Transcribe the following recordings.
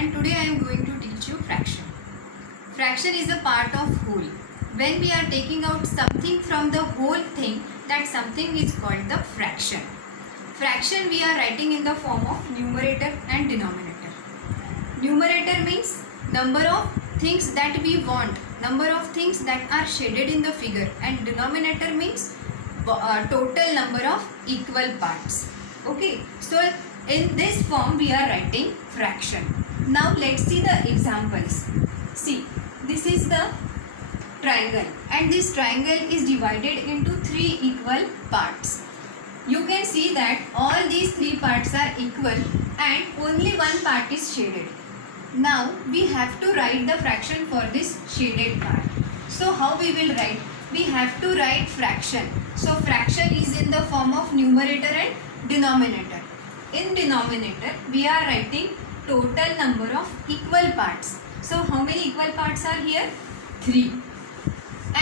and today I am going to teach you fraction. Fraction is a part of whole. When we are taking out something from the whole thing, that something is called the fraction. Fraction we are writing in the form of numerator and denominator. Numerator means number of things that we want, number of things that are shaded in the figure, and denominator means total number of equal parts. Okay, so in this form we are writing fraction. Now let's see the examples. See, this is the triangle and this triangle is divided into three equal parts. You can see that all these three parts are equal and only one part is shaded. Now we have to write the fraction for this shaded part. So how we will write? We have to write fraction. So fraction is in the form of numerator and denominator. In denominator we are writing total number of equal parts. So how many equal parts are here? 3.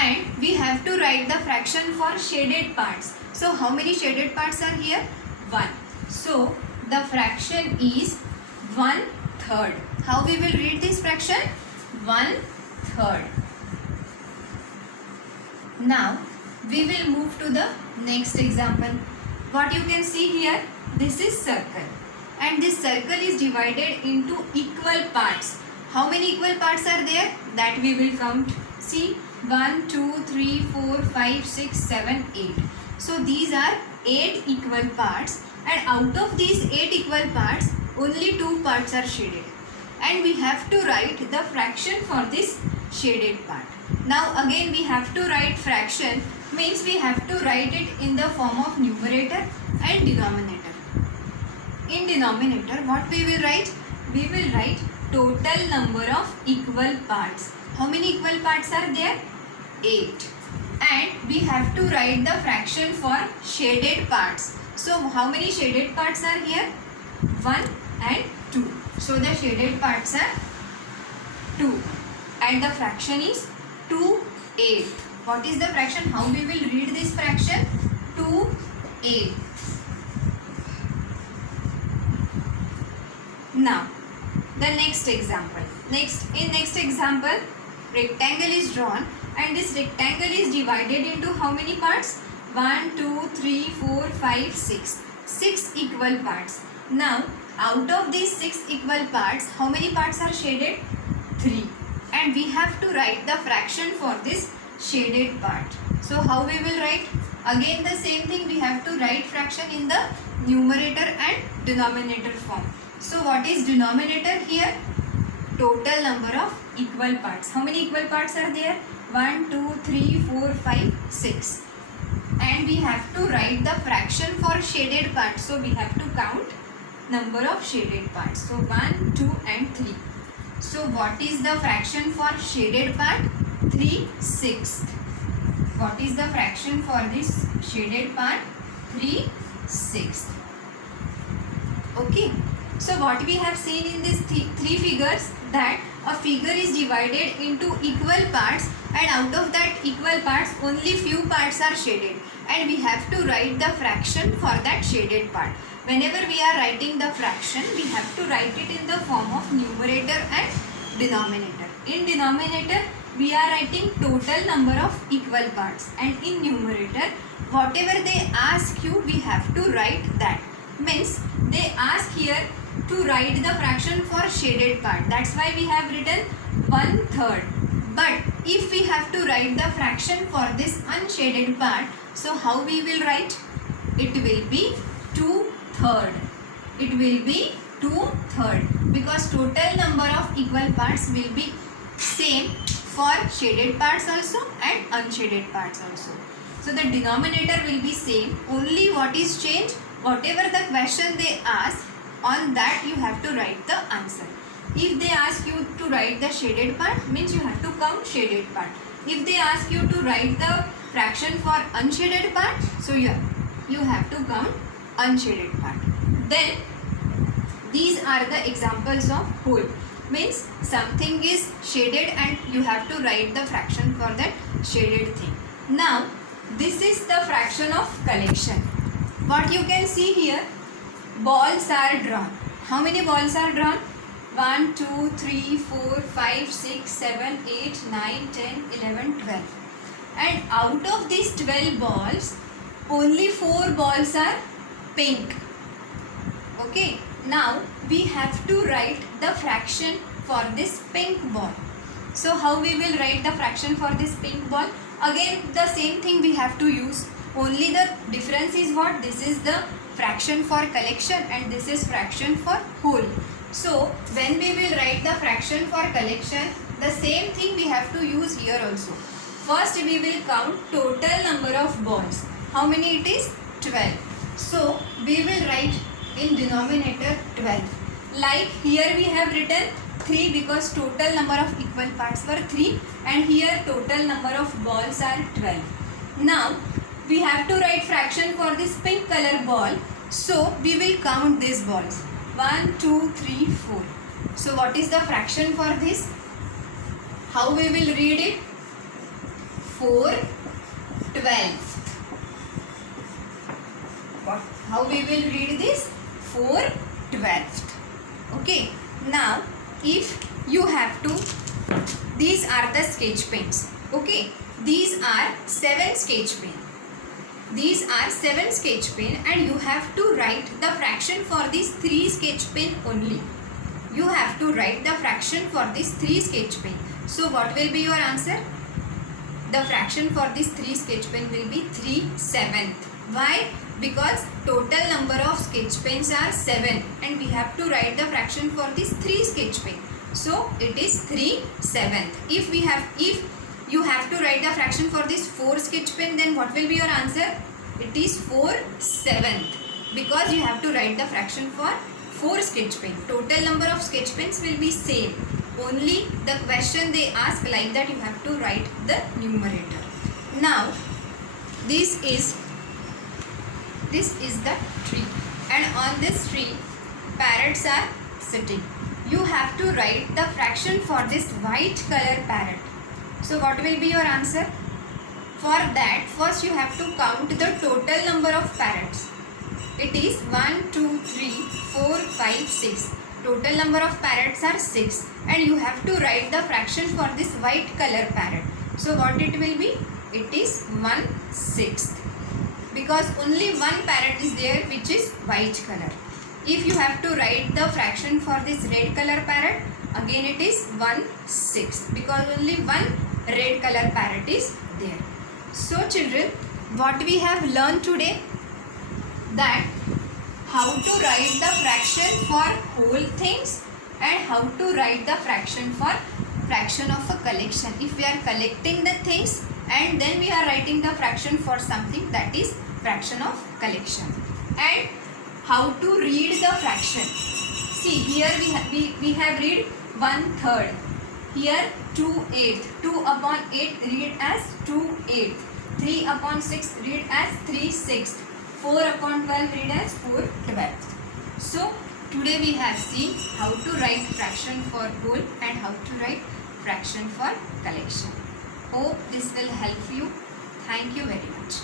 And we have to write the fraction for shaded parts. So how many shaded parts are here? 1. So the fraction is 1/3. How we will read this fraction? 1/3. Now we will move to the next example. What you can see here, this is circle and this circle is divided into equal parts. How many equal parts are there? That we will count. See, 1, 2, 3, 4, 5, 6, 7, 8. So these are 8 equal parts, and out of these 8 equal parts, only 2 parts are shaded. And we have to write the fraction for this shaded part. Now again we have to write fraction, means we have to write it in the form of numerator and denominator. In denominator, what we will write? We will write total number of equal parts. How many equal parts are there? 8. And we have to write the fraction for shaded parts. So how many shaded parts are here? 1 and 2. So the shaded parts are 2 and the fraction is 2/8. What is the fraction? How we will read this fraction? 2/8. Now the next example. In next example, rectangle is drawn and this rectangle is divided into how many parts? 1, 2, 3, 4, 5, 6. 6 equal parts. Now out of these 6 equal parts, how many parts are shaded? 3. And we have to write the fraction for this shaded part. So how we will write? Again the same thing, we have to write fraction in the numerator and denominator form. So what is denominator here? Total number of equal parts. How many equal parts are there? 1, 2, 3, 4, 5, 6. And we have to write the fraction for shaded parts. So we have to count number of shaded parts. So 1, 2 and 3. So what is the fraction for shaded part? 3/6. What is the fraction for this shaded part? 3/6. Okay. So what we have seen in these three figures, that a figure is divided into equal parts and out of that equal parts only few parts are shaded, and we have to write the fraction for that shaded part. Whenever we are writing the fraction, we have to write it in the form of numerator and denominator. In denominator, we are writing total number of equal parts, and in numerator, whatever they ask you, we have to write that. Means they ask here to write the fraction for shaded part. That's why we have written 1/3. But if we have to write the fraction for this unshaded part, so how we will write? It will be 2/3. It will be 2/3 because total number of equal parts will be same for shaded parts also and unshaded parts also. So the denominator will be same. Only what is changed? Whatever the question they ask, on that you have to write the answer. If they ask you to write the shaded part, means you have to count shaded part. If they ask you to write the fraction for unshaded part, so you have to count unshaded part. Then these are the examples of whole. Means something is shaded and you have to write the fraction for that shaded thing. Now this is the fraction of collection. What you can see here, balls are drawn. How many balls are drawn? 1, 2, 3, 4, 5, 6, 7, 8, 9, 10, 11, 12. And out of these 12 balls, only 4 balls are pink. Okay. Now we have to write the fraction for this pink ball. So how we will write the fraction for this pink ball? Again the same thing we have to use. Only the difference is what? This is the fraction for collection and this is fraction for whole. So when we will write the fraction for collection, the same thing we have to use here also. First we will count total number of balls. How many it is? 12. So we will write in denominator 12. Like here we have written 3 because total number of equal parts were 3 and here total number of balls are 12. Now we have to write fraction for this pink color ball. So we will count these balls. 1, 2, 3, 4. So what is the fraction for this? How we will read it? 4 12. How we will read this? 4 12. Okay. Now if you have to, these are the sketch pens. Okay. These are 7 sketch pen. These are 7 sketch pen and you have to write the fraction for these 3 sketch pen only. You have to write the fraction for this 3 sketch pen. So what will be your answer? The fraction for this 3 sketch pen will be 3/7. Why? Because total number of sketch pens are 7 and we have to write the fraction for this 3 sketch pen. So it is 3/7. If you have to write the fraction for this 4 sketch pen, then what will be your answer? It is 4/7 because you have to write the fraction for 4 sketch pen. Total number of sketch pens will be same. Only the question they ask like that you have to write the numerator. Now this is the tree and on this tree parrots are sitting. You have to write the fraction for this white color parrot. So what will be your answer? For that first you have to count the total number of parrots. It is 1, 2, 3, 4, 5, 6. Total number of parrots are 6 and you have to write the fraction for this white color parrot. So what it will be? It is 1/6 because only one parrot is there which is white color. If you have to write the fraction for this red color parrot, again it is 1/6 because only one red color parrot is there. So children, what we have learned today, that how to write the fraction for whole things and how to write the fraction for fraction of a collection. If we are collecting the things and then we are writing the fraction for something, that is fraction of collection. And how to read the fraction. See here we have read 1/3. Here 2/8. 2/8 read as 2/8. 3/6 read as 3/6. 4/12 read as 4/12. So today we have seen how to write fraction for whole and how to write fraction for collection. Hope this will help you. Thank you very much.